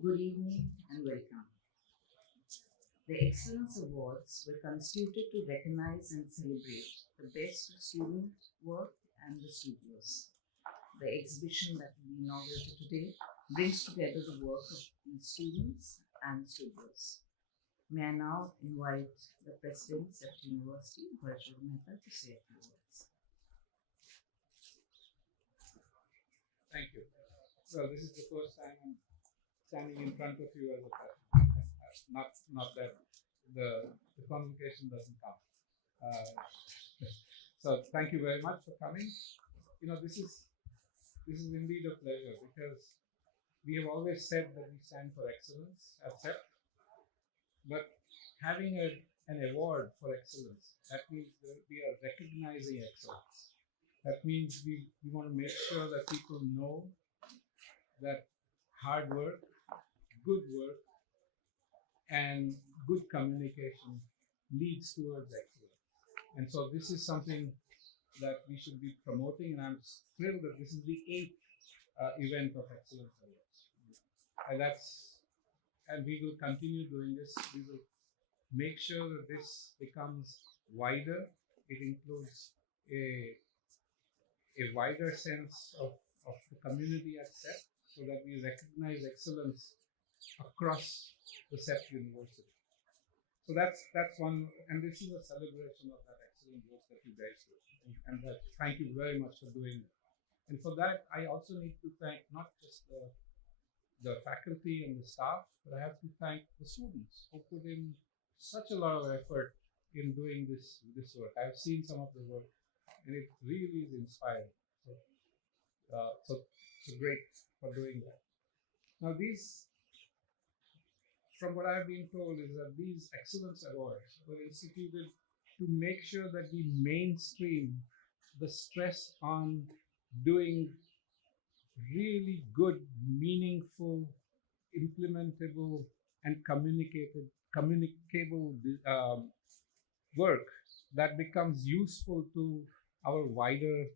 Good evening and welcome. The Excellence Awards were constituted to recognize and celebrate the best of student work and the studios. The exhibition that we inaugurated today brings together the work of the students and studios. May I now invite the President of CEPT University, Gujral, to say a few words. Thank you. Well, this is the first time I'm standing in front of you as a president. Not that the convocation doesn't count. So thank you very much for coming. This is indeed a pleasure because we have always said that we stand for excellence at CEPT, but having an award for excellence, that means that we are recognizing excellence. That means we want to make sure that people know that hard work, good work, and good communication leads towards excellence. And so this is something that we should be promoting, and I'm thrilled that this is the 8th event of Excellence Awards. And we will continue doing this. We will make sure that this becomes wider. It includes a wider sense of the community at CEPT, so that we recognize excellence across the CEPT University. So that's one, and this is a celebration of that excellent work that you guys do. And thank you very much for doing it. And for that, I also need to thank not just the faculty and the staff, but I have to thank the students who put in such a lot of effort in doing this work. I've seen some of the work, and it really is inspiring. So great for doing that. Now, from what I've been told, is that these Excellence Awards were instituted to make sure that we mainstream the stress on doing really good, meaningful, implementable, and communicable work that becomes useful to our wider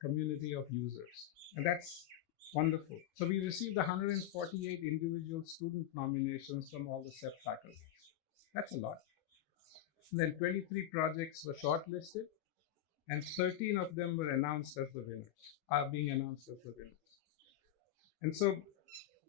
community of users. And that's wonderful. So we received 148 individual student nominations from all the CEPT faculty. That's a lot. And then 23 projects were shortlisted, and 13 of them were announced as the winners, are being announced as the winners. And so,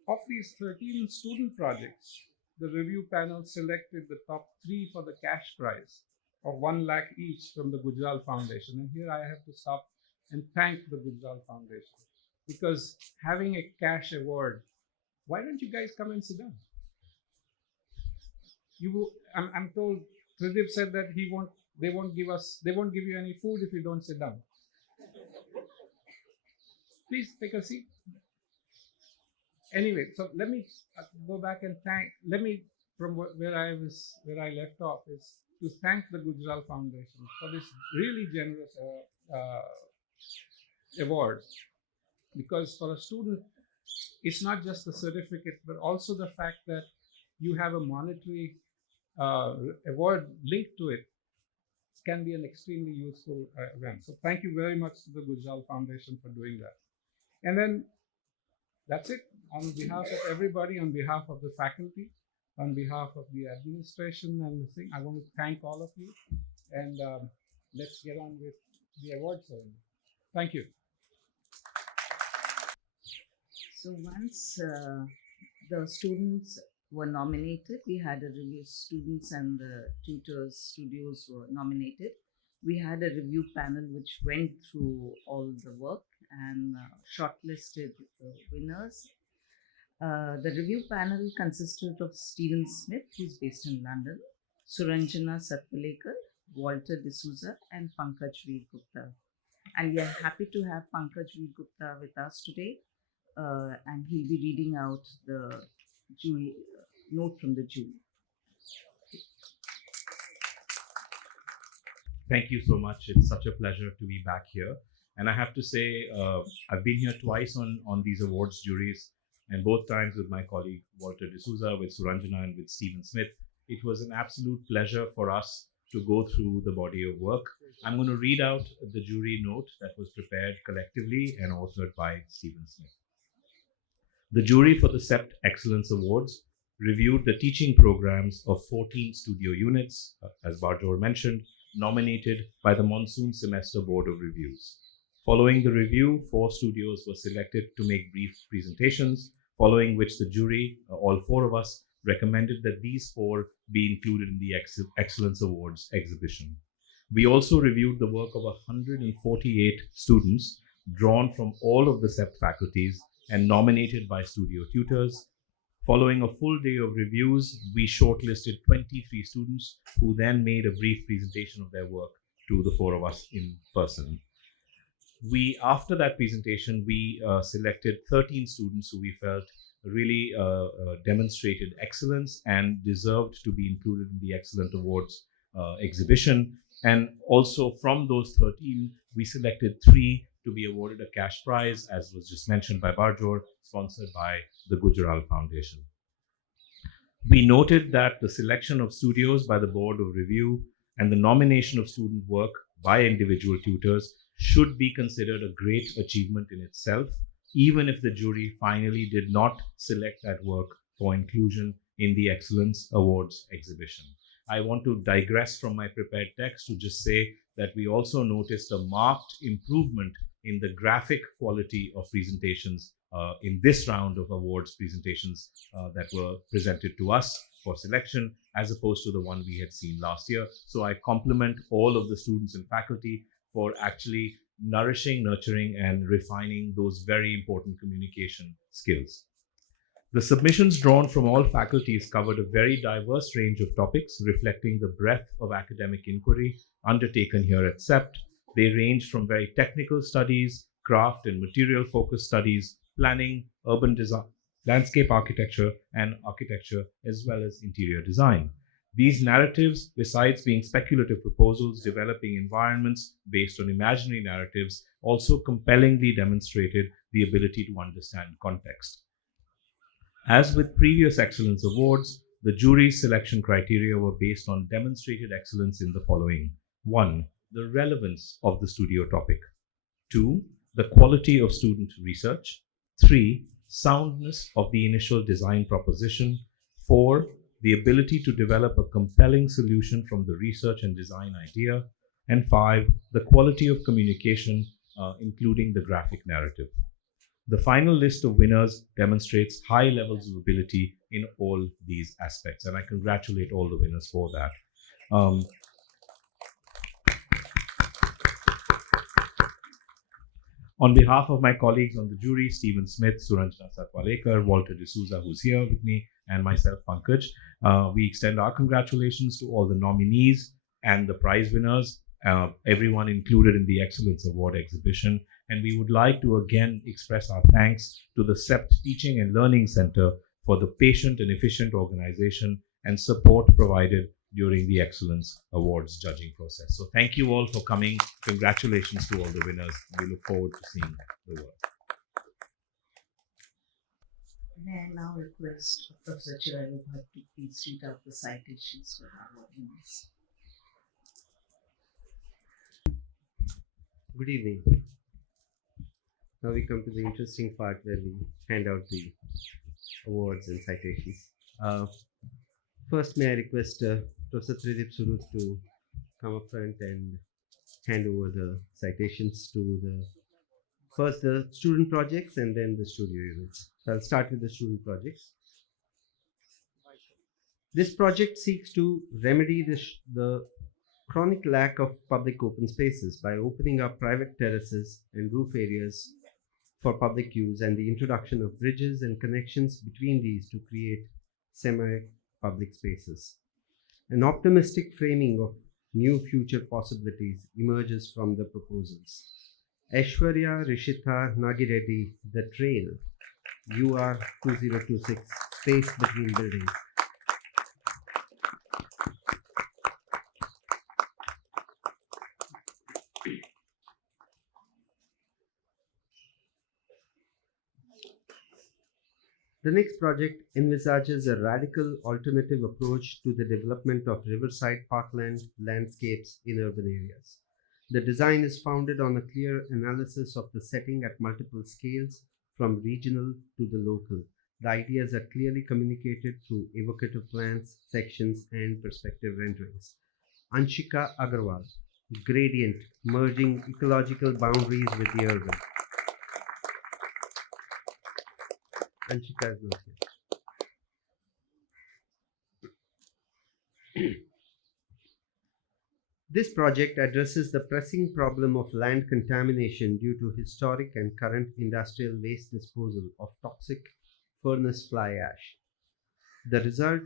of these 13 student projects, the review panel selected the top 3 for the cash prize of 1 lakh each from the Gujral Foundation. And here I have to stop and thank the Gujral Foundation, because having a cash award, why don't you guys come and sit down? I'm told Tridip said that they won't give you any food if you don't sit down. Please take a seat. Anyway, so let me go back and from where I left off, is to thank the Gujral Foundation for this really generous award. Because for a student, it's not just the certificate, but also the fact that you have a monetary award linked to it can be an extremely useful event. So thank you very much to the Gujral Foundation for doing that. And then that's it. On behalf of everybody, on behalf of the faculty, on behalf of the administration and the thing, I want to thank all of you. And let's get on with the award ceremony. Thank you. So once the students were nominated, we had a review, students and the tutors, studios were nominated. We had a review panel which went through all the work and shortlisted the winners. The review panel consisted of Stephen Smith, who's based in London, Suranjana Satpalekar, Walter D'Souza, and Pankaj Veer Gupta. And we are happy to have Pankaj Veer Gupta with us today. And he'll be reading out the jury note from the jury. Thank you so much. It's such a pleasure to be back here. And I have to say, I've been here twice on these awards juries, and both times with my colleague Walter D'Souza, with Suranjana, and with Stephen Smith. It was an absolute pleasure for us to go through the body of work. I'm going to read out the jury note that was prepared collectively and authored by Stephen Smith. The jury for the CEPT Excellence Awards reviewed the teaching programs of 14 studio units, as Barjor mentioned, nominated by the Monsoon Semester Board of Reviews. Following the review, 4 studios were selected to make brief presentations, following which the jury, all 4 of us, recommended that these 4 be included in the Excellence Awards exhibition. We also reviewed the work of 148 students drawn from all of the CEPT faculties and nominated by studio tutors. Following a full day of reviews, we shortlisted 23 students who then made a brief presentation of their work to the 4 of us in person. After that presentation, we selected 13 students who we felt really demonstrated excellence and deserved to be included in the Excellent Awards exhibition. And also from those 13, we selected 3 to be awarded a cash prize, as was just mentioned by Barjor, sponsored by the Gujral Foundation. We noted that the selection of studios by the Board of Review and the nomination of student work by individual tutors should be considered a great achievement in itself, even if the jury finally did not select that work for inclusion in the Excellence Awards exhibition. I want to digress from my prepared text to just say that we also noticed a marked improvement in the graphic quality of presentations in this round of awards presentations that were presented to us for selection, as opposed to the one we had seen last year. So I compliment all of the students and faculty for actually nourishing, nurturing, and refining those very important communication skills. The submissions drawn from all faculties covered a very diverse range of topics, reflecting the breadth of academic inquiry undertaken here at CEPT. They range from very technical studies, craft and material focused studies, planning, urban design, landscape architecture, and architecture, as well as interior design. These narratives, besides being speculative proposals developing environments based on imaginary narratives, also compellingly demonstrated the ability to understand context. As with previous Excellence Awards, the jury's selection criteria were based on demonstrated excellence in the following. 1. The relevance of the studio topic. 2. The quality of student research. 3. Soundness of the initial design proposition. 4. The ability to develop a compelling solution from the research and design idea. And 5. The quality of communication, including the graphic narrative. The final list of winners demonstrates high levels of ability in all these aspects, and I congratulate all the winners for that. On behalf of my colleagues on the jury, Stephen Smith, Suranjana Satwalekar, Walter D'Souza, who's here with me, and myself, Pankaj, we extend our congratulations to all the nominees and the prize winners, everyone included in the Excellence Award exhibition. And we would like to again express our thanks to the CEPT Teaching and Learning Center for the patient and efficient organization and support provided during the Excellence Awards judging process. So thank you all for coming. Congratulations to all the winners. We look forward to seeing the work. May I now request Professor Gujral to please read out the citations for our winners. Good evening. Now we come to the interesting part where we hand out the awards and citations. First, may I request Professor Tridip Surut to come up front and hand over the citations to first the student projects and then the studio units. So I'll start with the student projects. This project seeks to remedy the chronic lack of public open spaces by opening up private terraces and roof areas for public use and the introduction of bridges and connections between these to create semi-public spaces. An optimistic framing of new future possibilities emerges from the proposals. Aishwarya Rishitha Nagireddy, The Trail, UR 2026, Space Between Buildings. The next project envisages a radical alternative approach to the development of riverside parkland landscapes in urban areas. The design is founded on a clear analysis of the setting at multiple scales from regional to the local. The ideas are clearly communicated through evocative plans, sections, and perspective renderings. Anshika Agarwal, Gradient, merging ecological boundaries with the urban. Anshika is not here. This project addresses the pressing problem of land contamination due to historic and current industrial waste disposal of toxic furnace fly ash. The result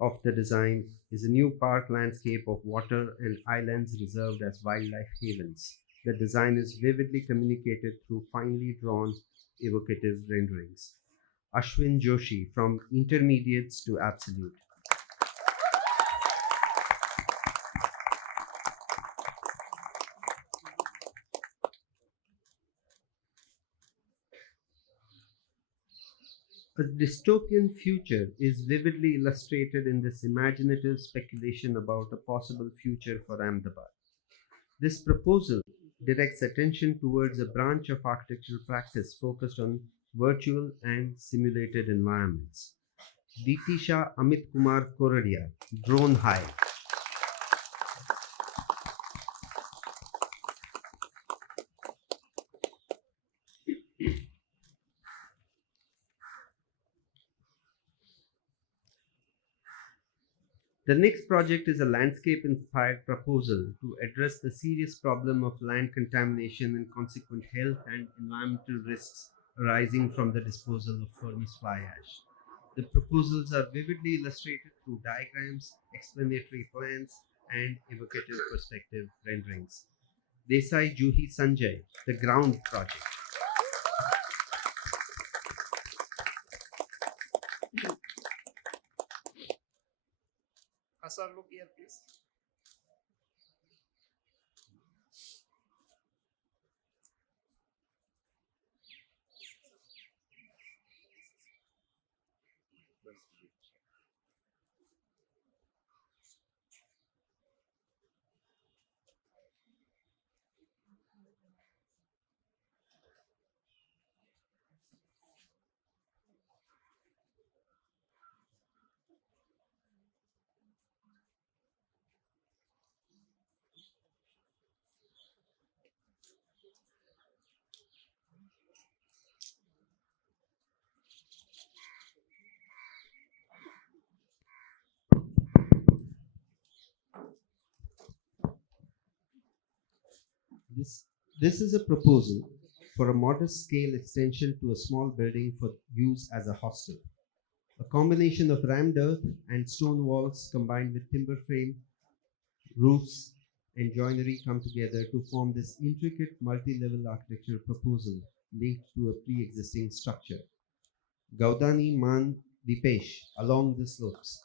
of the design is a new park landscape of water and islands reserved as wildlife havens. The design is vividly communicated through finely drawn, evocative renderings. Ashwin Joshi, from Intermediates to Absolute. A dystopian future is vividly illustrated in this imaginative speculation about a possible future for Ahmedabad. This proposal directs attention towards a branch of architectural practice focused on virtual and simulated environments. Ditisha Amit Kumar Koradia, Drone High. The next project is a landscape-inspired proposal to address the serious problem of land contamination and consequent health and environmental risks arising from the disposal of furnace fly ash. The proposals are vividly illustrated through diagrams, explanatory plans, and evocative perspective renderings. Desai Juhi Sanjay, The Ground Project. Sir, look here, please. This is a proposal for a modest scale extension to a small building for use as a hostel. A combination of rammed earth and stone walls combined with timber frame, roofs, and joinery come together to form this intricate multi-level architectural proposal linked to a pre-existing structure. Gaudani Man Dipesh, Along the Slopes.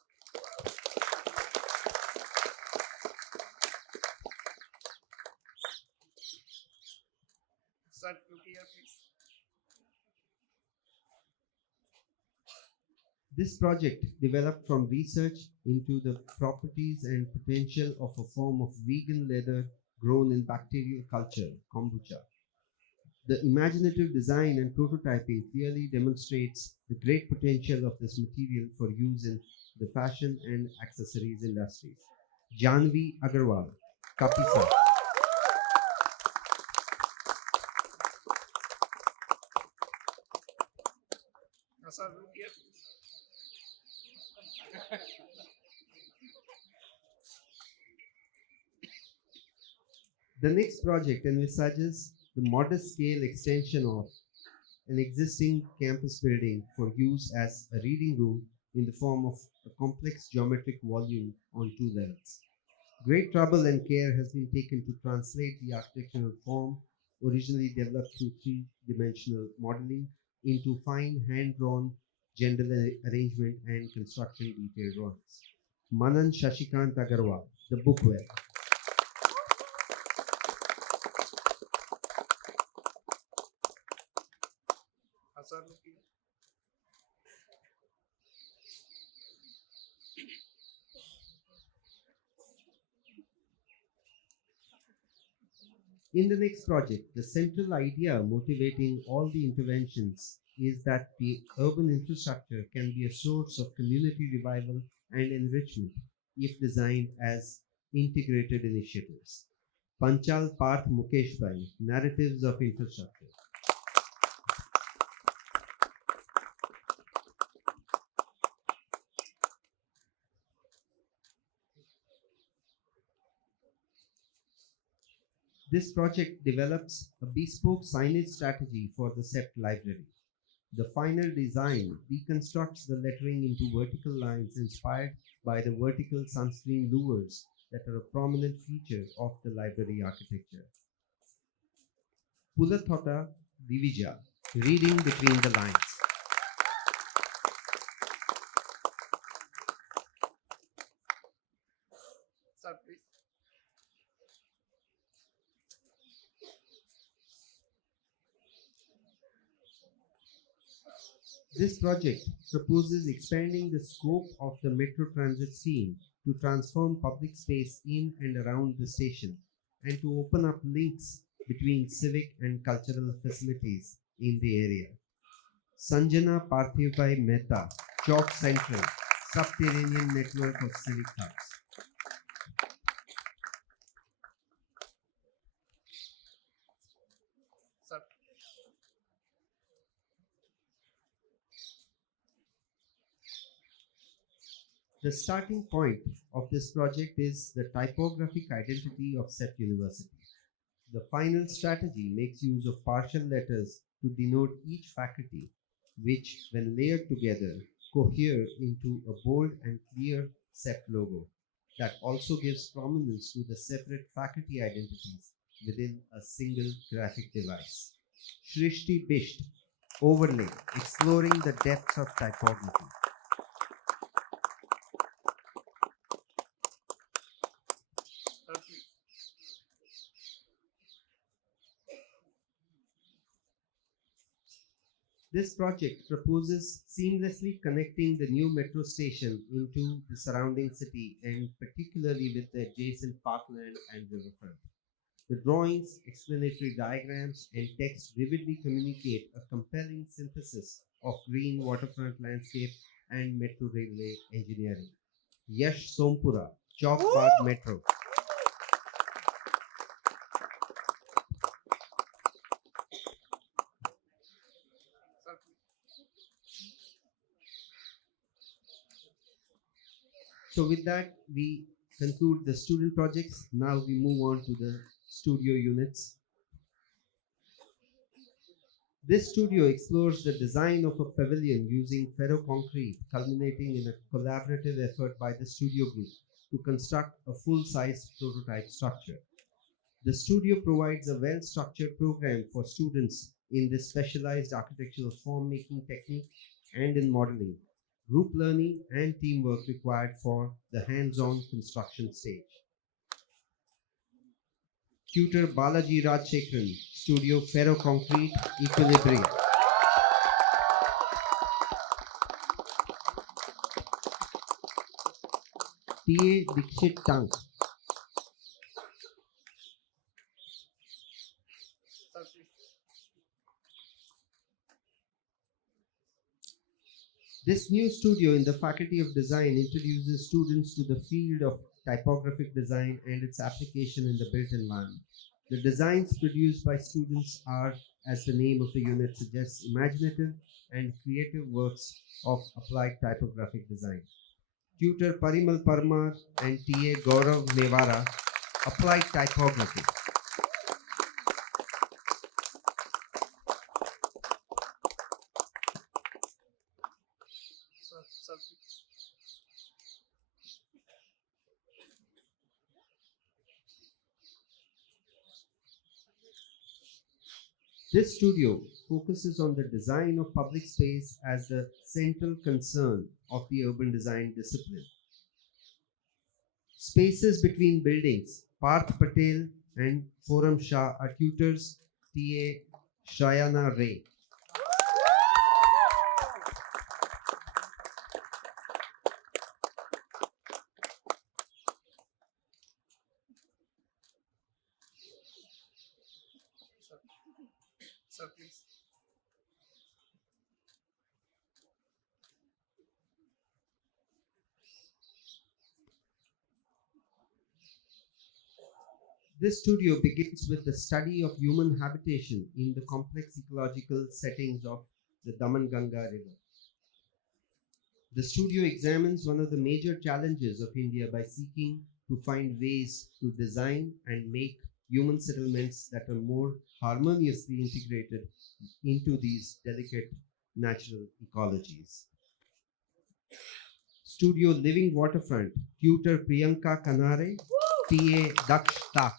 Sir, look here, please. This project developed from research into the properties and potential of a form of vegan leather grown in bacterial culture, kombucha. The imaginative design and prototyping clearly demonstrates the great potential of this material for use in the fashion and accessories industries. Janvi Agarwal, Kapisa. Sir, look here, please. The next project envisages the modest scale extension of an existing campus building for use as a reading room in the form of a complex geometric volume on 2 levels. Great trouble and care has been taken to translate the architectural form, originally developed through three-dimensional modeling, into fine hand-drawn general arrangement and construction detail drawings. Manan Shashikant Agarwal, The Bookwell. Sir, look here. In the next project, the central idea motivating all the interventions is that the urban infrastructure can be a source of community revival and enrichment if designed as integrated initiatives. Panchal Parth Mukesh Bhai, Narratives of Infrastructure. This project develops a bespoke signage strategy for the CEPT library. The final design reconstructs the lettering into vertical lines inspired by the vertical sunscreen louvers that are a prominent feature of the library architecture. Pulathota Divija, Reading Between the Lines. Sir, please. This project proposes expanding the scope of the metro transit scene to transform public space in and around the station and to open up links between civic and cultural facilities in the area. Sanjana Parthibai Mehta, Chowk Central, subterranean network of civic hubs. Sir, The starting point of this project is the typographic identity of CEPT University. The final strategy makes use of partial letters to denote each faculty, which, when layered together, cohere into a bold and clear CEPT logo that also gives prominence to the separate faculty identities within a single graphic device. Shrishti Bisht, Overlay, Exploring the Depths of Typography. sir, please. This project proposes seamlessly connecting the new metro station into the surrounding city and particularly with the adjacent parkland and riverfront. The drawings, explanatory diagrams, and text vividly communicate a compelling synthesis of green waterfront landscape and metro railway engineering. Yash Sompura, Chowk Park Metro. Sir, please. So with that, we conclude the student projects. Now we move on to the studio units. This studio explores the design of a pavilion using ferroconcrete, culminating in a collaborative effort by the studio group to construct a full-size prototype structure. The studio provides a well-structured program for students in this specialized architectural form-making technique and in modeling, group learning, and teamwork required for the hands-on construction stage. Tutor Balaji Rajshekharan, Studio Ferroconcrete Equilibrium. T.A. Dikshit Tank, Sir, please. This new studio in the Faculty of Design introduces students to the field of typographic design and its application in the built environment. The designs produced by students are, as the name of the unit suggests, imaginative and creative works of applied typographic design. Tutor Parimal Parmar and T.A. Gaurav Mewara, Applied Typography. Sir, please. This studio focuses on the design of public space as the central concern of the urban design discipline. Spaces between buildings, Parth Patel and Forum Shah are tutors, T.A. Shayana Ray. This studio begins with the study of human habitation in the complex ecological settings of the Daman-Ganga River. The studio examines one of the major challenges of India by seeking to find ways to design and make human settlements that are more harmoniously integrated into these delicate natural ecologies. Studio Living Waterfront, tutor Priyanka Kanare, TA Daksh Tak.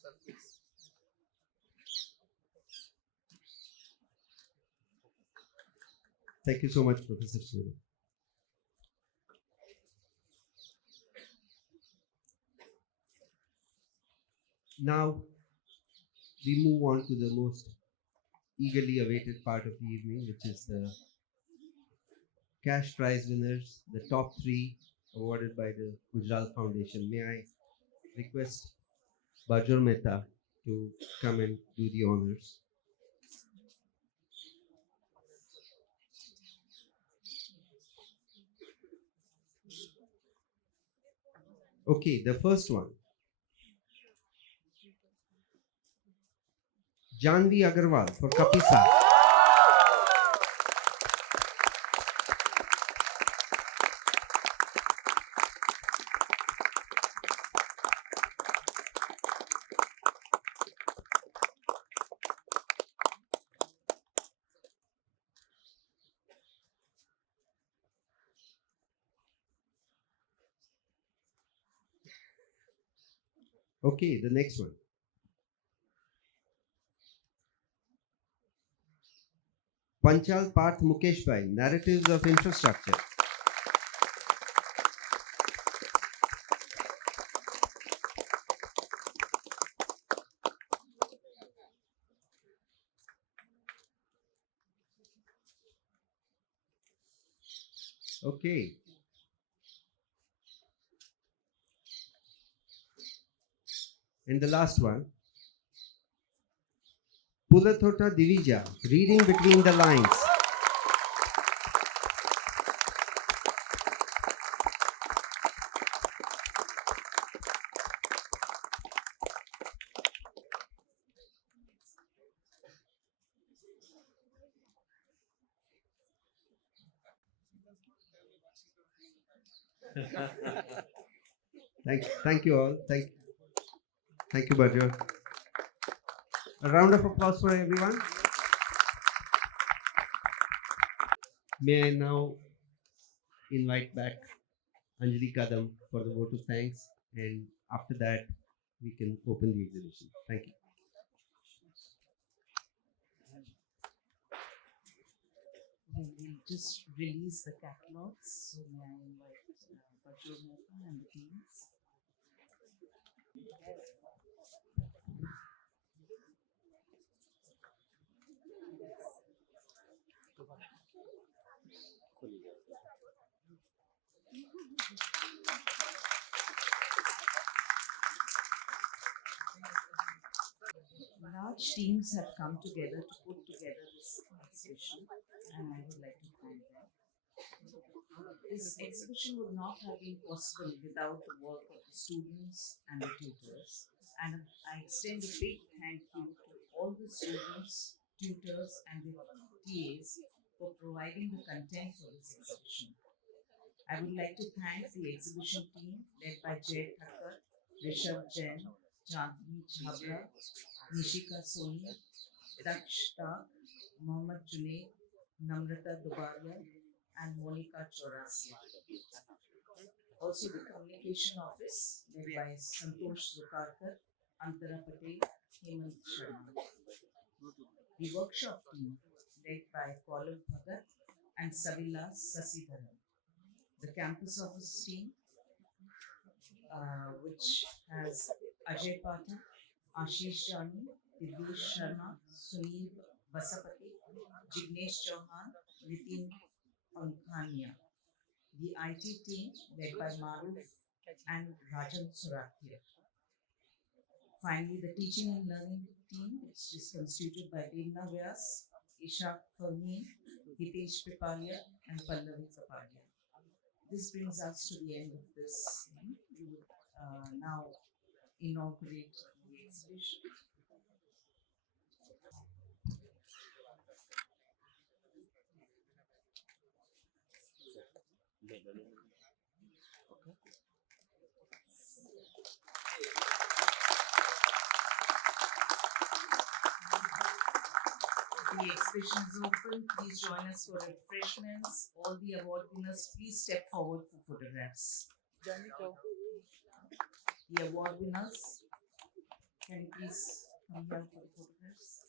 Sir, please. Thank you so much, Professor Surya. Now we move on to the most eagerly awaited part of the evening, which is the cash prize winners, the top three awarded by the Gujral Foundation. May I request Bajor Mehta to come and do the honors? Okay, the first one, Janvi Agarwal for Kapisa. Okay, the next one. Panchal Parth Mukesh Bhai, Narratives of Infrastructure. Okay. And the last one, Pulathota Divija, Reading Between the Lines. Thank you all. Thank you, Bajor. A round of applause for everyone. May I now invite back Anjali Kadam for the vote of thanks, and after that, we can open the exhibition. Thank you. We'll just release the catalogs. So may I invite Bajor Mehta and the teams. Large teams have come together to put together this exhibition, and I would like to thank them. This exhibition would not have been possible without the work of the students and the tutors, and I extend a big thank you to all the students, tutors, and the TAs for providing the content for this exhibition. I would like to thank the exhibition team led by Jay Thakkar, Rishabh Jain, Chandni Chabra, Nishika Soni, Daksh Tak, Mohammad Junaid, Namrata Dubaria, and Monica Chaurasia. Also the communication office led by Santosh Zukarkar, Antara Patel, Hemant Sharma. The workshop team led by Paulav Bhagat and Savilas Sasidharan. The campus office team, which has Ajay Pathak, Ashish Jani, Divyesh Sharma, Sunil Basapati, Jignesh Chauhan, Nitin Pankhania. The IT team led by Maruf and Rajan Surathia. Finally, the teaching and learning team, which is constituted by Devna Vyas, Isha Farmeen, Hitesh Pipalia, and Pallavi Kapalia. This brings us to the end of this. We would now inaugurate the exhibition. The exhibition is open. Please join us for refreshments. All the award winners, please step forward for photographs. The award winners, can you please come here for the photographs?